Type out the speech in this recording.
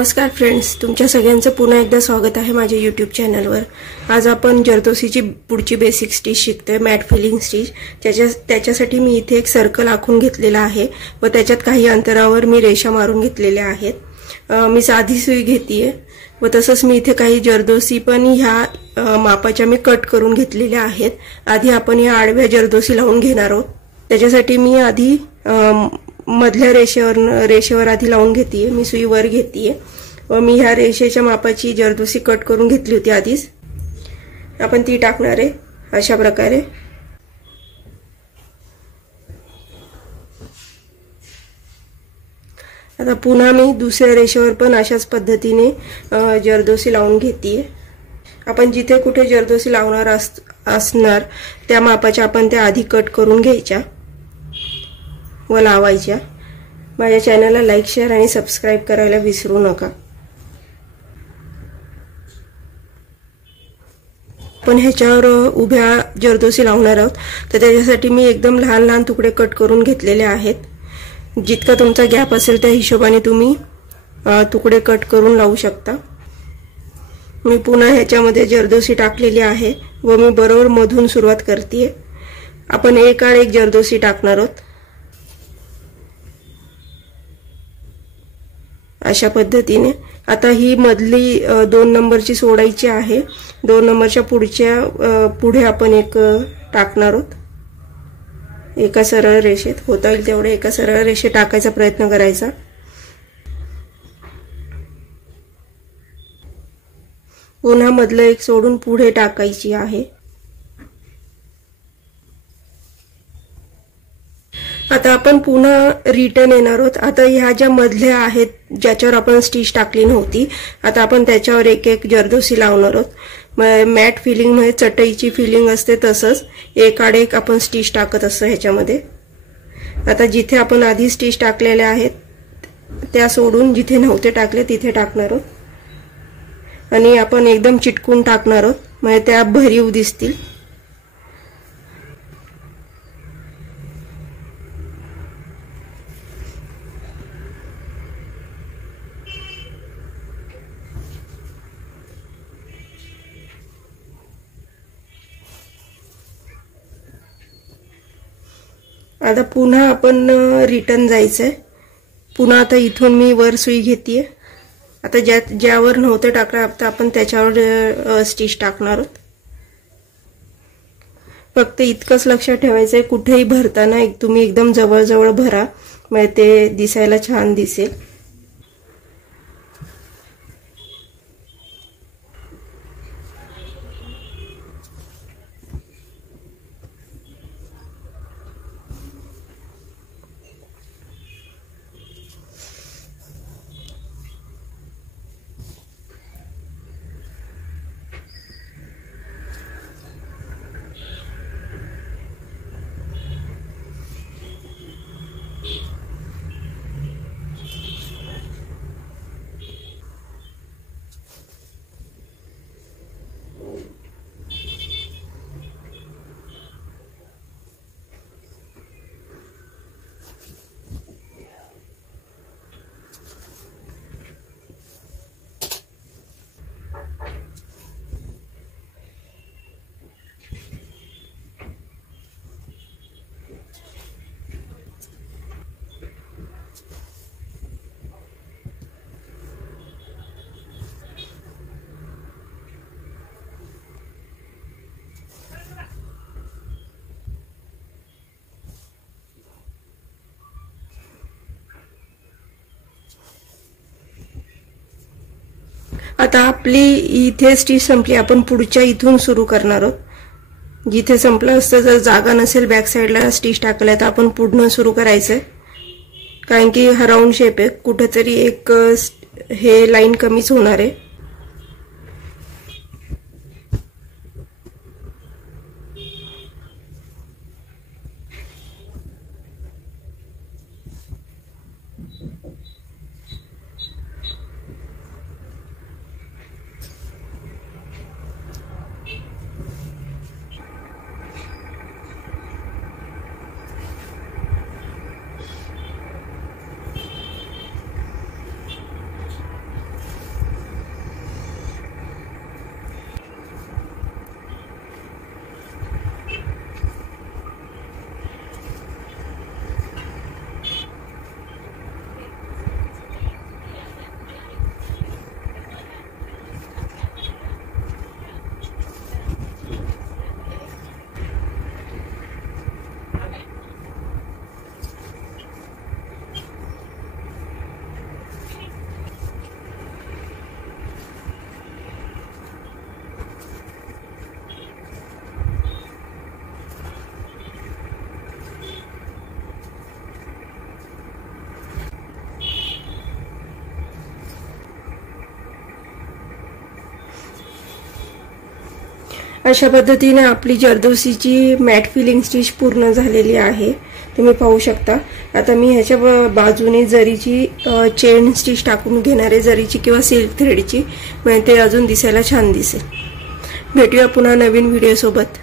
नमस्कार फ्रेंड्स, तुमच्या सगळ्यांचं पुन्हा एकदा स्वागत आहे माझ्या यूट्यूब चॅनलवर। आज आपण जरदोसीची पुढची बेसिक स्टिच शिकतोय, मॅट फिलिंग स्टिच। त्याच्यासाठी मी इथे एक सर्कल आखून घेतलेला आहे व त्याच्यात काही अंतरावर मी रेषा मारून घेतलेल्या आहेत। मी साधी सुई घेतेय व तसंच मी इथे काही जरदोसी पण ह्या मापाच्या मी कट करून घेतलेल्या आहेत। आधी आपण या आडव्या जरदोसी लावून घेणार आहोत। त्याच्यासाठी मी आधी मधल्या रेषेवर आधी लावून घेतेय। मी सुई वर घेतेय व मी ह्या रेषेच्या मापाची जरदोसी कट करून घेतली होती आधीच। आपण ती टाकणार आहे अशा प्रकारे। आता पुन्हा मी दुसऱ्या रेषेवर पण अशाच पद्धतीने जरदोसी लावून घेतेय। आपण जिथे कुठे जरदोसी लावणार असणार त्या मापाच्या आपण त्या आधी कट करून घ्यायच्या व लावायच्या। माझ्या चॅनलला लाईक, शेअर आणि सबस्क्राइब करायला विसरू नका। पण ह्याच्यावर उभ्या जरदोसी लावणार आहोत, तर त्याच्यासाठी मी एकदम लहान लहान तुकडे कट करून घेतलेले आहेत। जितका तुमचा गॅप असेल त्या हिशोबाने तुम्ही तुकडे कट करून लावू शकता। मी पुन्हा ह्याच्यामध्ये जरदोसी टाकलेली आहे व मी बरोबर मधून सुरुवात करतेय। आपण एक आड एक जरदोसी टाकणार आहोत अशा पद्धतीने। आता ही मधली 2 नंबरची सोडायची आहे। 2 नंबरच्या पुढे आपण एक टाकणार आहोत। एका सरळ रेषेत होता येईल तेवढे एका सरळ रेषेत टाकायचा प्रयत्न करायचा। पुन्हा मधलं एक सोडून पुढे टाकायची आहे। आता आपण पुन्हा रिटर्न येणार आहोत। आता ह्या ज्या मधल्या आहेत ज्याच्यावर आपण स्टिच टाकली नव्हती, आता आपण त्याच्यावर एक एक जरदोसी लावणार आहोत। मॅट फिलिंग म्हणजे चटईची फिलिंग असते तसंच एक आड एक आपण स्टिच टाकत असतो ह्याच्यामध्ये। आता जिथे आपण आधी स्टिच टाकलेल्या आहेत त्या सोडून जिथे नव्हते टाकले तिथे टाकणार आहोत आणि आपण एकदम चिटकून टाकणार आहोत म्हणजे त्या भरीव दिसतील। आता पुन्हा आपण रिटर्न जायचंय। पुन्हा आता इथून मी वर सुई घेतेय। आता ज्यावर नव्हतं टाकलं आता आपण त्याच्यावर स्टिच टाकणार आहोत। फक्त इतकंच लक्षात ठेवायचंय, कुठेही भरताना तुम्ही एकदम जवळ जवळ भरा म्हणजे ते दिसायला छान दिसेल। आता आपली इथे स्टिच संपली। आपण पुढच्या इथून सुरू करणार आहोत। जिथे संपलं असतं जर जागा नसेल बॅक साइडला स्टिच टाकलाय तर आपण पुढनं सुरू करायचंय, कारण की हा राऊंड शेप आहे, कुठेतरी एक हे लाईन कमीच होणार आहे। अशा पद्धतीने आपली जरदोसीची मॅट फिलिंग स्टिच पूर्ण झालेली आहे, तुम्ही पाहू शकता। आता मी ह्याच्या बाजूने जरीची चेन स्टिच टाकून घेणार आहे, जरीची किंवा सिल्क थ्रेडची, म्हणजे ते अजून दिसायला छान दिसेल। भेटूया पुन्हा नवीन व्हिडिओ सोबत।